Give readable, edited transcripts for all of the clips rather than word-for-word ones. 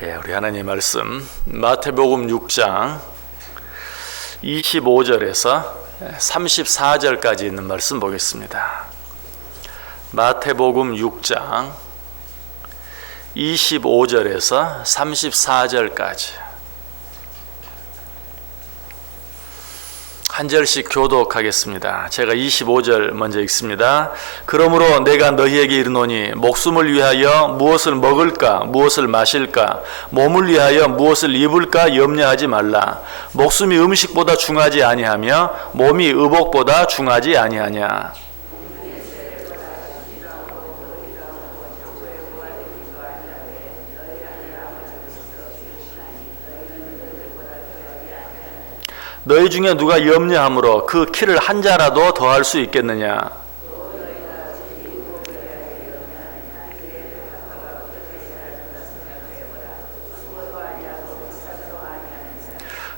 우리 하나님의 말씀 마태복음 6장 25절에서 34절까지 있는 말씀 보겠습니다. 마태복음 6장 25절에서 34절까지 한 절씩 교독하겠습니다. 제가 25절 먼저 읽습니다. 그러므로 내가 너희에게 이르노니 목숨을 위하여 무엇을 먹을까 무엇을 마실까 몸을 위하여 무엇을 입을까 염려하지 말라. 목숨이 음식보다 중하지 아니하며 몸이 의복보다 중하지 아니하냐. 너희 중에 누가 염려함으로 그 키를 한 자라도 더할 수 있겠느냐?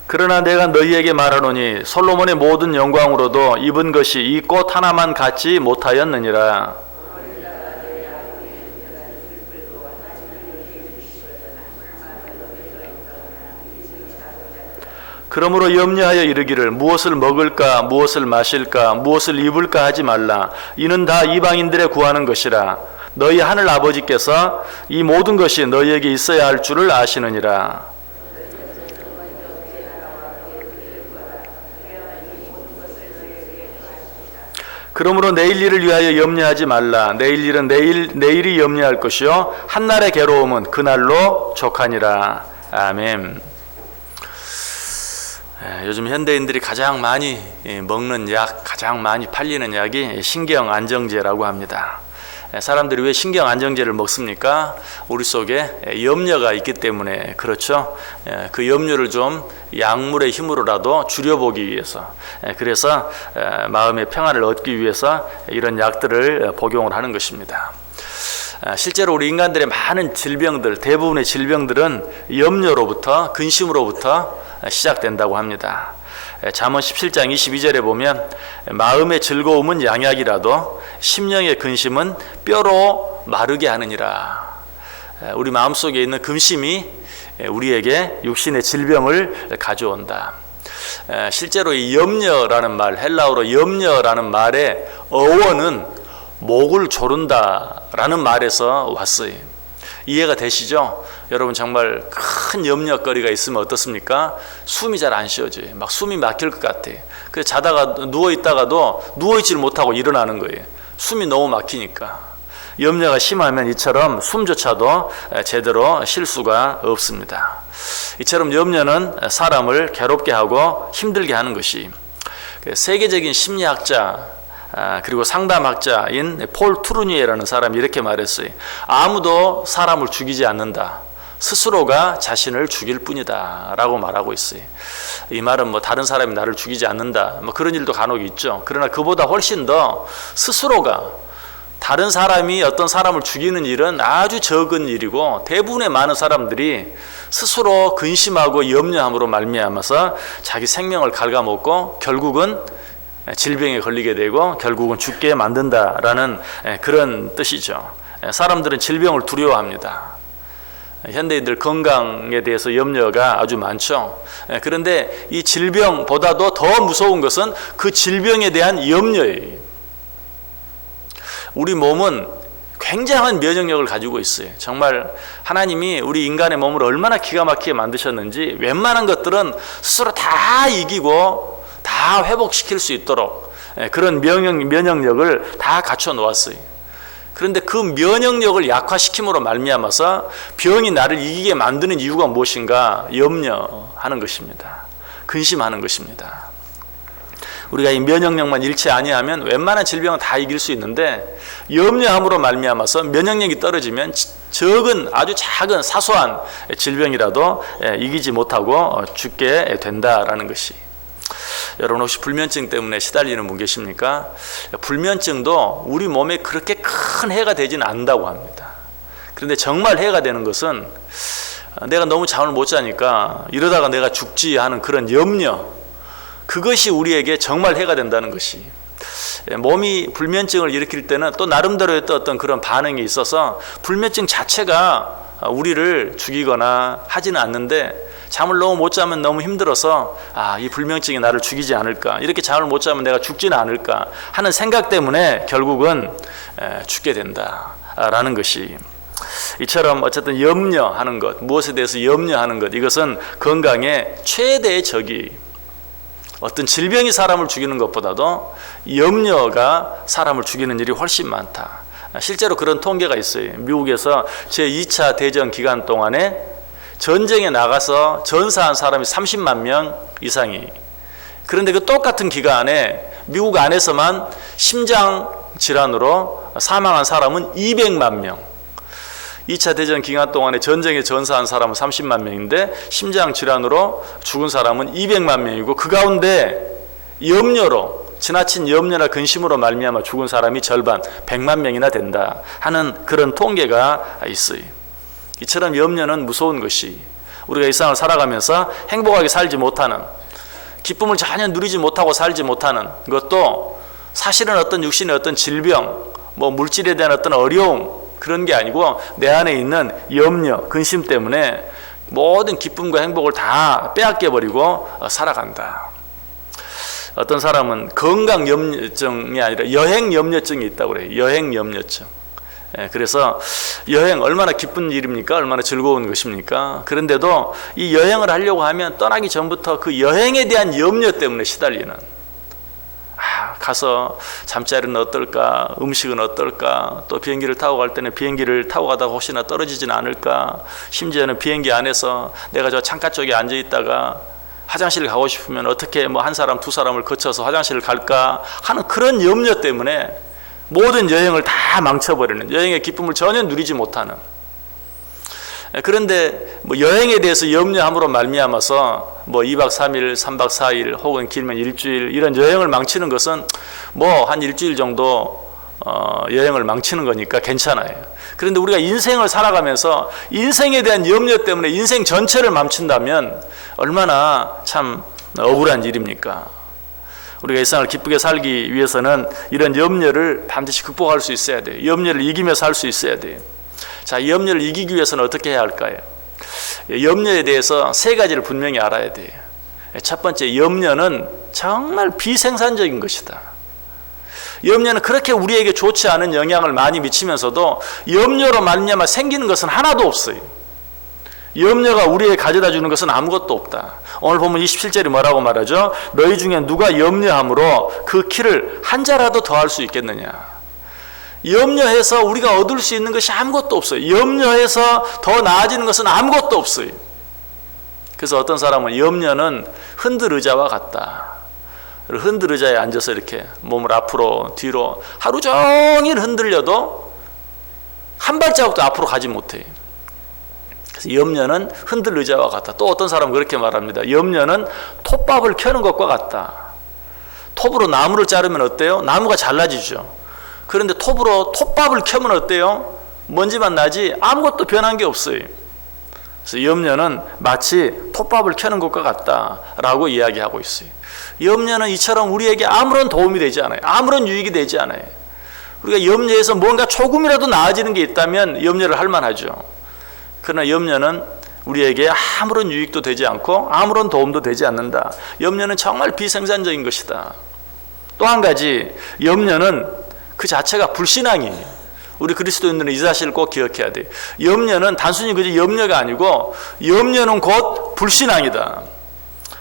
그러나 내가 너희에게 말하노니 솔로몬의 모든 영광으로도 입은 것이 이 꽃 하나만 같지 못하였느니라. 그러므로 염려하여 이르기를 무엇을 먹을까 무엇을 마실까 무엇을 입을까 하지 말라. 이는 다 이방인들의 구하는 것이라. 너희 하늘 아버지께서 이 모든 것이 너희에게 있어야 할 줄을 아시느니라. 그러므로 내일 일을 위하여 염려하지 말라. 내일 일은 내일이 염려할 것이요 한날의 괴로움은 그날로 족하니라. 아멘. 요즘 현대인들이 가장 많이 먹는 약, 가장 많이 팔리는 약이 신경안정제라고 합니다. 사람들이 왜 신경안정제를 먹습니까? 우리 속에 염려가 있기 때문에 그렇죠. 그 염려를 좀 약물의 힘으로라도 줄여보기 위해서, 그래서 마음의 평안을 얻기 위해서 이런 약들을 복용을 하는 것입니다. 실제로 우리 인간들의 많은 질병들, 대부분의 질병들은 염려로부터, 근심으로부터 시작된다고 합니다. 잠언 17장 22절에 보면 마음의 즐거움은 양약이라도 심령의 근심은 뼈로 마르게 하느니라. 우리 마음속에 있는 근심이 우리에게 육신의 질병을 가져온다. 실제로 이 염려라는 말, 헬라어로 염려라는 말의 어원은 목을 조른다라는 말에서 왔어요. 이해가 되시죠? 여러분 정말 큰 염려거리가 있으면 어떻습니까? 숨이 잘 안 쉬어져요. 막 숨이 막힐 것 같아요. 그래서 자다가 누워있다가도 누워있지를 못하고 일어나는 거예요. 숨이 너무 막히니까. 염려가 심하면 이처럼 숨조차도 제대로 쉴 수가 없습니다. 이처럼 염려는 사람을 괴롭게 하고 힘들게 하는 것이 세계적인 심리학자 그리고 상담학자인 폴 트루니에라는 사람이 이렇게 말했어요. 아무도 사람을 죽이지 않는다. 스스로가 자신을 죽일 뿐이다 라고 말하고 있어요. 이 말은 뭐 다른 사람이 나를 죽이지 않는다 뭐 그런 일도 간혹 있죠. 그러나 그보다 훨씬 더 스스로가 다른 사람이 어떤 사람을 죽이는 일은 아주 적은 일이고 대부분의 많은 사람들이 스스로 근심하고 염려함으로 말미암아서 자기 생명을 갉아먹고 결국은 질병에 걸리게 되고 결국은 죽게 만든다라는 그런 뜻이죠. 사람들은 질병을 두려워합니다. 현대인들 건강에 대해서 염려가 아주 많죠. 그런데 이 질병보다도 더 무서운 것은 그 질병에 대한 염려예요. 우리 몸은 굉장한 면역력을 가지고 있어요. 정말 하나님이 우리 인간의 몸을 얼마나 기가 막히게 만드셨는지 웬만한 것들은 스스로 다 이기고 다 회복시킬 수 있도록 그런 면역력을 다 갖춰 놓았어요. 그런데 그 면역력을 약화시킴으로 말미암아서 병이 나를 이기게 만드는 이유가 무엇인가? 염려하는 것입니다. 근심하는 것입니다. 우리가 이 면역력만 잃지 아니하면 웬만한 질병은 다 이길 수 있는데 염려함으로 말미암아서 면역력이 떨어지면 적은 아주 작은 사소한 질병이라도 이기지 못하고 죽게 된다라는 것이. 여러분 혹시 불면증 때문에 시달리는 분 계십니까? 불면증도 우리 몸에 그렇게 큰 해가 되지는 않는다고 합니다. 그런데 정말 해가 되는 것은 내가 너무 잠을 못 자니까 이러다가 내가 죽지 하는 그런 염려, 그것이 우리에게 정말 해가 된다는 것이. 몸이 불면증을 일으킬 때는 또 나름대로의 또 어떤 그런 반응이 있어서 불면증 자체가 우리를 죽이거나 하지는 않는데 잠을 너무 못 자면 너무 힘들어서 이 불면증이 나를 죽이지 않을까, 이렇게 잠을 못 자면 내가 죽지는 않을까 하는 생각 때문에 결국은 죽게 된다라는 것이, 이처럼 어쨌든 염려하는 것, 무엇에 대해서 염려하는 것, 이것은 건강의 최대의 적이, 어떤 질병이 사람을 죽이는 것보다도 염려가 사람을 죽이는 일이 훨씬 많다. 실제로 그런 통계가 있어요. 미국에서 제2차 대전 기간 동안에 전쟁에 나가서 전사한 사람이 30만 명 이상이, 그런데 그 똑같은 기간에 미국 안에서만 심장 질환으로 사망한 사람은 200만 명. 2차 대전 기간 동안에 전쟁에 전사한 사람은 30만 명인데 심장 질환으로 죽은 사람은 200만 명이고, 그 가운데 염려로, 지나친 염려나 근심으로 말미암아 죽은 사람이 절반, 100만 명이나 된다 하는 그런 통계가 있어요. 이처럼 염려는 무서운 것이, 우리가 일상을 살아가면서 행복하게 살지 못하는, 기쁨을 전혀 누리지 못하고 살지 못하는 것도 사실은 어떤 육신의 어떤 질병, 물질에 대한 어떤 어려움, 그런 게 아니고 내 안에 있는 염려, 근심 때문에 모든 기쁨과 행복을 다 빼앗겨버리고 살아간다. 어떤 사람은 건강 염려증이 아니라 여행 염려증이 있다고 그래요. 여행 염려증. 그래서 여행 얼마나 기쁜 일입니까? 얼마나 즐거운 것입니까? 그런데도 이 여행을 하려고 하면 떠나기 전부터 그 여행에 대한 염려 때문에 시달리는, 가서 잠자리는 어떨까? 음식은 어떨까? 또 비행기를 타고 갈 때는 비행기를 타고 가다가 혹시나 떨어지진 않을까? 심지어는 비행기 안에서 내가 저 창가 쪽에 앉아 있다가 화장실을 가고 싶으면 어떻게 한 사람 두 사람을 거쳐서 화장실을 갈까 하는 그런 염려 때문에 모든 여행을 다 망쳐버리는, 여행의 기쁨을 전혀 누리지 못하는. 그런데 여행에 대해서 염려함으로 말미암아서 2박 3일, 3박 4일 혹은 길면 일주일 이런 여행을 망치는 것은 한 일주일 정도 여행을 망치는 거니까 괜찮아요. 그런데 우리가 인생을 살아가면서 인생에 대한 염려 때문에 인생 전체를 망친다면 얼마나 참 억울한 일입니까? 우리가 일상을 기쁘게 살기 위해서는 이런 염려를 반드시 극복할 수 있어야 돼요. 염려를 이기며 살 수 있어야 돼요. 자, 이 염려를 이기기 위해서는 어떻게 해야 할까요? 염려에 대해서 세 가지를 분명히 알아야 돼요. 첫 번째, 염려는 정말 비생산적인 것이다. 염려는 그렇게 우리에게 좋지 않은 영향을 많이 미치면서도 염려로 말미암아 생기는 것은 하나도 없어요. 염려가 우리에게 가져다 주는 것은 아무것도 없다. 오늘 보면 27절이 뭐라고 말하죠? 너희 중에 누가 염려함으로 그 키를 한 자라도 더할 수 있겠느냐. 염려해서 우리가 얻을 수 있는 것이 아무것도 없어요. 염려해서 더 나아지는 것은 아무것도 없어요. 그래서 어떤 사람은 염려는 흔들 의자와 같다. 흔들 의자에 앉아서 이렇게 몸을 앞으로 뒤로 하루 종일 흔들려도 한 발자국도 앞으로 가지 못해요. 그래서 염려는 흔들 의자와 같다. 또 어떤 사람은 그렇게 말합니다. 염려는 톱밥을 켜는 것과 같다. 톱으로 나무를 자르면 어때요? 나무가 잘라지죠. 그런데 톱으로 톱밥을 켜면 어때요? 먼지만 나지 아무것도 변한 게 없어요. 그래서 염려는 마치 톱밥을 켜는 것과 같다라고 이야기하고 있어요. 염려는 이처럼 우리에게 아무런 도움이 되지 않아요. 아무런 유익이 되지 않아요. 우리가 염려해서 뭔가 조금이라도 나아지는 게 있다면 염려를 할 만하죠. 그러나 염려는 우리에게 아무런 유익도 되지 않고 아무런 도움도 되지 않는다. 염려는 정말 비생산적인 것이다. 또 한 가지, 염려는 그 자체가 불신앙이에요. 우리 그리스도인들은 이 사실을 꼭 기억해야 돼요. 염려는 단순히 그저 염려가 아니고 염려는 곧 불신앙이다.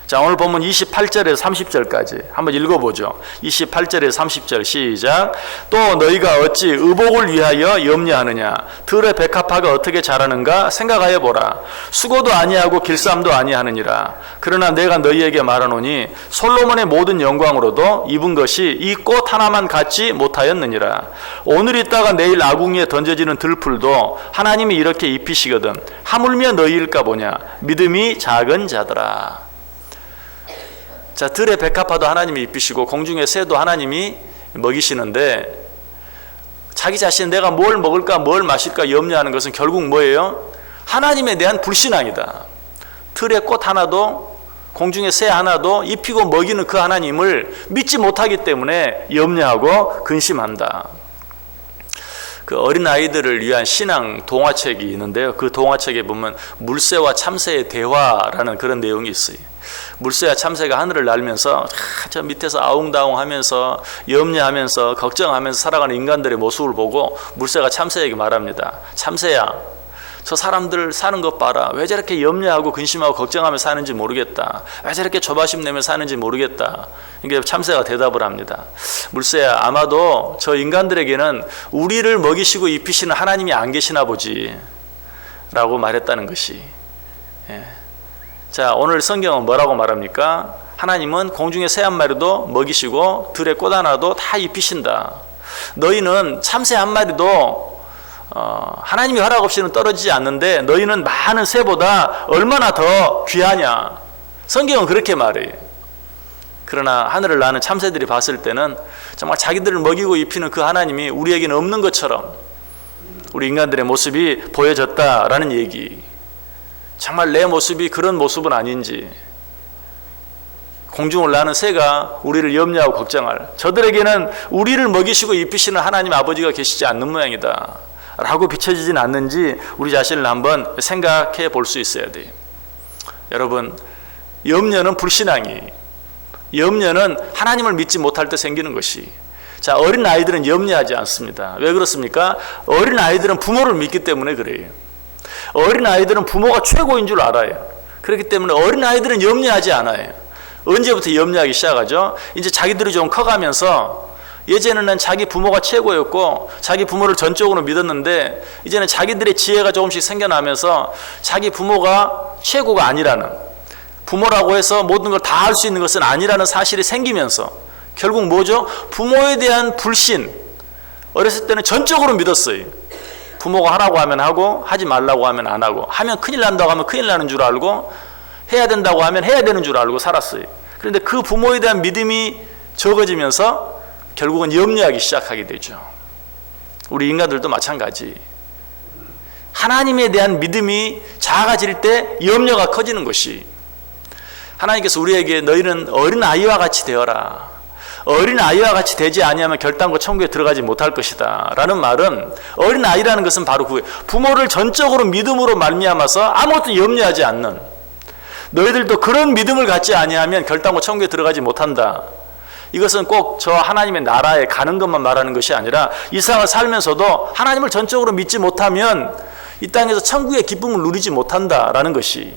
자, 오늘 보면 28절에서 30절까지 한번 읽어보죠. 28절에서 30절 시작. 또 너희가 어찌 의복을 위하여 염려하느냐. 들의 백합화가 어떻게 자라는가 생각하여 보라. 수고도 아니하고 길쌈도 아니하느니라. 그러나 내가 너희에게 말하노니 솔로몬의 모든 영광으로도 입은 것이 이 꽃 하나만 갖지 못하였느니라. 오늘 있다가 내일 아궁이에 던져지는 들풀도 하나님이 이렇게 입히시거든 하물며 너희일까 보냐. 믿음이 작은 자들아. 자, 들의 백합화도 하나님이 입히시고 공중의 새도 하나님이 먹이시는데 자기 자신 내가 뭘 먹을까 뭘 마실까 염려하는 것은 결국 뭐예요? 하나님에 대한 불신앙이다. 들의 꽃 하나도 공중의 새 하나도 입히고 먹이는 그 하나님을 믿지 못하기 때문에 염려하고 근심한다. 그 어린 아이들을 위한 신앙 동화책이 있는데요. 그 동화책에 보면 물새와 참새의 대화라는 그런 내용이 있어요. 물새와 참새가 하늘을 날면서 저 밑에서 아웅다웅하면서 염려하면서 걱정하면서 살아가는 인간들의 모습을 보고 물새가 참새에게 말합니다. 참새야, 저 사람들 사는 것 봐라. 왜 저렇게 염려하고 근심하고 걱정하며 사는지 모르겠다. 왜 저렇게 조바심 내며 사는지 모르겠다. 이게 참새가 대답을 합니다. 물새야, 아마도 저 인간들에게는 우리를 먹이시고 입히시는 하나님이 안 계시나 보지 라고 말했다는 것이. 자, 오늘 성경은 뭐라고 말합니까? 하나님은 공중의 새 한 마리도 먹이시고 들의 꽃 하나도 다 입히신다. 너희는 참새 한 마리도 하나님이 허락 없이는 떨어지지 않는데 너희는 많은 새보다 얼마나 더 귀하냐. 성경은 그렇게 말해요. 그러나 하늘을 나는 참새들이 봤을 때는 정말 자기들을 먹이고 입히는 그 하나님이 우리에게는 없는 것처럼 우리 인간들의 모습이 보여졌다라는 얘기. 정말 내 모습이 그런 모습은 아닌지, 공중을 나는 새가 우리를 염려하고 걱정할, 저들에게는 우리를 먹이시고 입히시는 하나님 아버지가 계시지 않는 모양이다 라고 비춰지진 않는지 우리 자신을 한번 생각해 볼 수 있어야 돼요. 여러분, 염려는 불신앙이, 염려는 하나님을 믿지 못할 때 생기는 것이. 자, 어린 아이들은 염려하지 않습니다. 왜 그렇습니까? 어린 아이들은 부모를 믿기 때문에 그래요. 어린 아이들은 부모가 최고인 줄 알아요. 그렇기 때문에 어린 아이들은 염려하지 않아요. 언제부터 염려하기 시작하죠? 이제 자기들이 좀 커가면서, 예전에는 자기 부모가 최고였고 자기 부모를 전적으로 믿었는데 이제는 자기들의 지혜가 조금씩 생겨나면서 자기 부모가 최고가 아니라는, 부모라고 해서 모든 걸 다 할 수 있는 것은 아니라는 사실이 생기면서 결국 뭐죠? 부모에 대한 불신. 어렸을 때는 전적으로 믿었어요. 부모가 하라고 하면 하고 하지 말라고 하면 안 하고, 하면 큰일 난다고 하면 큰일 나는 줄 알고 해야 된다고 하면 해야 되는 줄 알고 살았어요. 그런데 그 부모에 대한 믿음이 적어지면서 결국은 염려하기 시작하게 되죠. 우리 인간들도 마찬가지. 하나님에 대한 믿음이 작아질 때 염려가 커지는 것이. 하나님께서 우리에게 너희는 어린아이와 같이 되어라. 어린아이와 같이 되지 아니하면 결단코 천국에 들어가지 못할 것이다 라는 말은, 어린아이라는 것은 바로 그 부모를 전적으로 믿음으로 말미암아서 아무것도 염려하지 않는, 너희들도 그런 믿음을 갖지 아니하면 결단코 천국에 들어가지 못한다. 이것은 꼭 저 하나님의 나라에 가는 것만 말하는 것이 아니라 이 세상을 살면서도 하나님을 전적으로 믿지 못하면 이 땅에서 천국의 기쁨을 누리지 못한다라는 것이.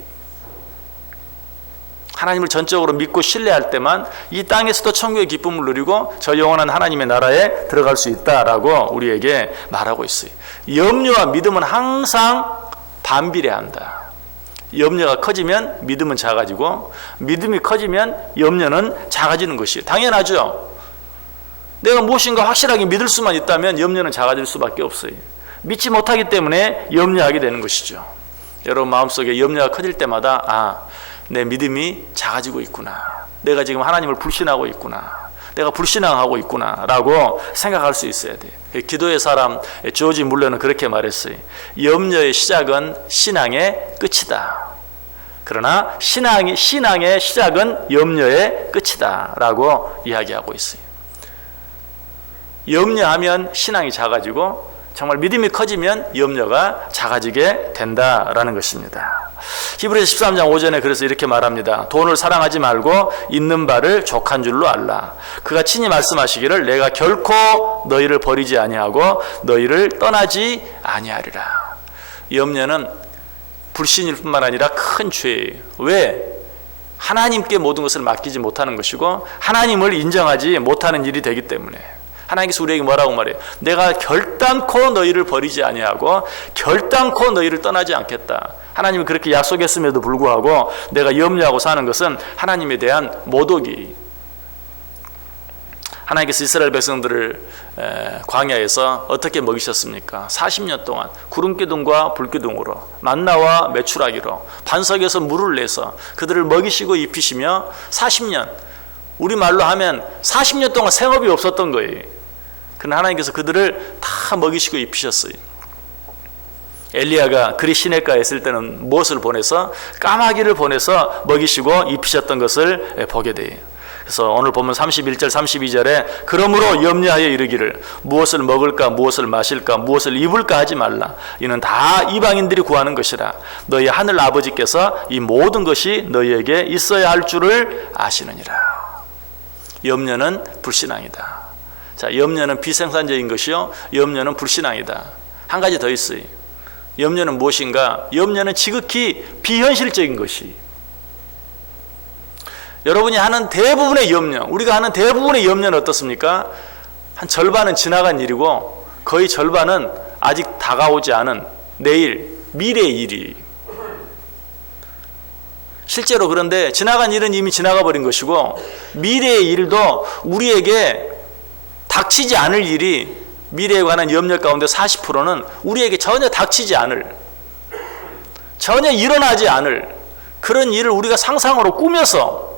하나님을 전적으로 믿고 신뢰할 때만 이 땅에서도 천국의 기쁨을 누리고 저 영원한 하나님의 나라에 들어갈 수 있다라고 우리에게 말하고 있어요. 염려와 믿음은 항상 반비례한다. 염려가 커지면 믿음은 작아지고, 믿음이 커지면 염려는 작아지는 것이에요. 당연하죠. 내가 무엇인가 확실하게 믿을 수만 있다면 염려는 작아질 수밖에 없어요. 믿지 못하기 때문에 염려하게 되는 것이죠. 여러분 마음속에 염려가 커질 때마다 내 믿음이 작아지고 있구나. 내가 지금 하나님을 불신하고 있구나. 내가 불신앙하고 있구나 라고 생각할 수 있어야 돼요. 기도의 사람 조지 물러는 그렇게 말했어요. 염려의 시작은 신앙의 끝이다. 그러나 신앙의 시작은 염려의 끝이다 라고 이야기하고 있어요. 염려하면 신앙이 작아지고 정말 믿음이 커지면 염려가 작아지게 된다라는 것입니다. 히브리서 13장 5절에 그래서 이렇게 말합니다. 돈을 사랑하지 말고 있는 바를 족한 줄로 알라. 그가 친히 말씀하시기를 내가 결코 너희를 버리지 아니하고 너희를 떠나지 아니하리라. 염려는 불신일 뿐만 아니라 큰 죄예요. 왜? 하나님께 모든 것을 맡기지 못하는 것이고 하나님을 인정하지 못하는 일이 되기 때문에. 하나님께서 우리에게 뭐라고 말해요? 내가 결단코 너희를 버리지 아니하고 결단코 너희를 떠나지 않겠다. 하나님이 그렇게 약속했음에도 불구하고 내가 염려하고 사는 것은 하나님에 대한 모독이. 하나님께서 이스라엘 백성들을 광야에서 어떻게 먹이셨습니까? 40년 동안 구름기둥과 불기둥으로 만나와 메추라기로 반석에서 물을 내서 그들을 먹이시고 입히시며 40년, 우리말로 하면 40년 동안 생업이 없었던 거예요. 그러나 하나님께서 그들을 다 먹이시고 입히셨어요. 엘리야가 그리 시냇가에 있을 때는 무엇을 보내서? 까마귀를 보내서 먹이시고 입히셨던 것을 보게 돼요. 그래서 오늘 보면 31절 32절에 그러므로 염려하여 이르기를 무엇을 먹을까 무엇을 마실까 무엇을 입을까 하지 말라. 이는 다 이방인들이 구하는 것이라. 너희 하늘 아버지께서 이 모든 것이 너희에게 있어야 할 줄을 아시느니라. 염려는 불신앙이다. 자, 염려는 비생산적인 것이요, 염려는 불신앙이다. 한 가지 더 있어요. 염려는 무엇인가? 염려는 지극히 비현실적인 것이. 여러분이 하는 대부분의 염려, 우리가 하는 대부분의 염려는 어떻습니까? 한 절반은 지나간 일이고 거의 절반은 아직 다가오지 않은 내일, 미래의 일이. 실제로 그런데 지나간 일은 이미 지나가 버린 것이고 미래의 일도 우리에게 닥치지 않을 일이, 미래에 관한 염려 가운데 40%는 우리에게 전혀 닥치지 않을, 전혀 일어나지 않을 그런 일을 우리가 상상으로 꾸며서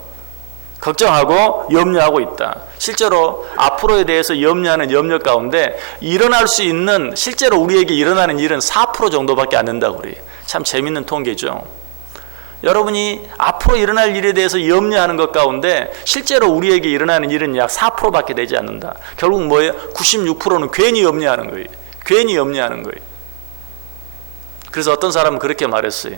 걱정하고 염려하고 있다. 실제로 앞으로에 대해서 염려하는 염려 가운데 일어날 수 있는, 실제로 우리에게 일어나는 일은 4% 정도밖에 안 된다고 그래요. 참 재밌는 통계죠. 여러분이 앞으로 일어날 일에 대해서 염려하는 것 가운데 실제로 우리에게 일어나는 일은 약 4%밖에 되지 않는다. 결국 뭐예요? 96%는 괜히 염려하는 거예요. 괜히 염려하는 거예요. 그래서 어떤 사람은 그렇게 말했어요.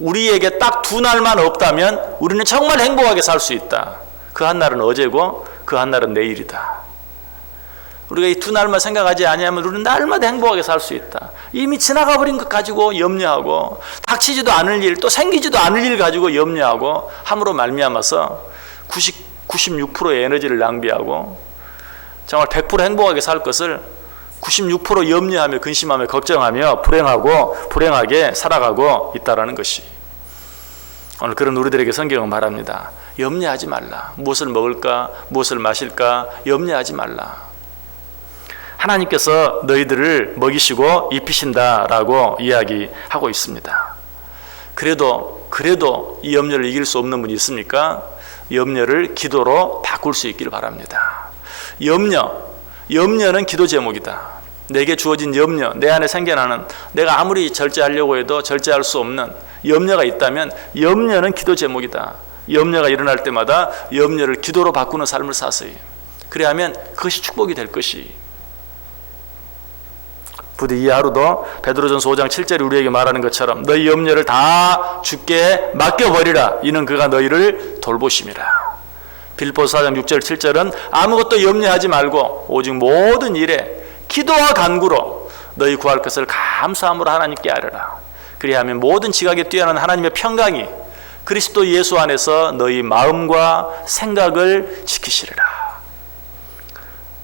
우리에게 딱 두 날만 없다면 우리는 정말 행복하게 살 수 있다. 그 한 날은 어제고 그 한 날은 내일이다. 우리가 이 두 날만 생각하지 아니하면 우리는 날마다 행복하게 살 수 있다. 이미 지나가 버린 것 가지고 염려하고 닥치지도 않을 일, 또 생기지도 않을 일 가지고 염려하고 함으로 말미암아서 96%의 에너지를 낭비하고 정말 100% 행복하게 살 것을 96% 염려하며 근심하며 걱정하며 불행하게 살아가고 있다라는 것이. 오늘 그런 우리들에게 성경은 말합니다. 염려하지 말라. 무엇을 먹을까 무엇을 마실까 염려하지 말라. 하나님께서 너희들을 먹이시고 입히신다라고 이야기하고 있습니다. 그래도 이 염려를 이길 수 없는 분이 있습니까? 염려를 기도로 바꿀 수 있기를 바랍니다. 염려는 기도 제목이다. 내게 주어진 염려, 내 안에 생겨나는, 내가 아무리 절제하려고 해도 절제할 수 없는 염려가 있다면 염려는 기도 제목이다. 염려가 일어날 때마다 염려를 기도로 바꾸는 삶을 사세요. 그래야 하면 그것이 축복이 될 것이. 부디 이 하루도 베드로전서 5장 7절이 우리에게 말하는 것처럼 너희 염려를 다 주께 맡겨버리라. 이는 그가 너희를 돌보심이라. 빌립보서 4장 6절 7절은 아무것도 염려하지 말고 오직 모든 일에 기도와 간구로 너희 구할 것을 감사함으로 하나님께 아뢰라. 그리하면 모든 지각에 뛰어난 하나님의 평강이 그리스도 예수 안에서 너희 마음과 생각을 지키시리라.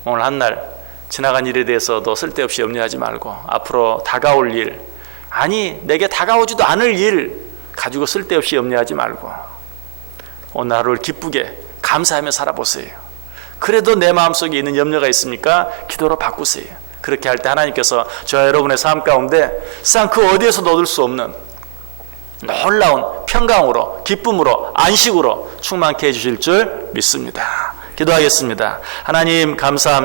오늘 한 날 지나간 일에 대해서도 쓸데없이 염려하지 말고 앞으로 다가올 일, 아니 내게 다가오지도 않을 일 가지고 쓸데없이 염려하지 말고 오늘 하루를 기쁘게 감사하며 살아보세요. 그래도 내 마음속에 있는 염려가 있습니까? 기도로 바꾸세요. 그렇게 할 때 하나님께서 저와 여러분의 삶 가운데 세상 그 어디에서도 얻을 수 없는 놀라운 평강으로, 기쁨으로, 안식으로 충만케 해주실 줄 믿습니다. 기도하겠습니다. 하나님 감사합니다.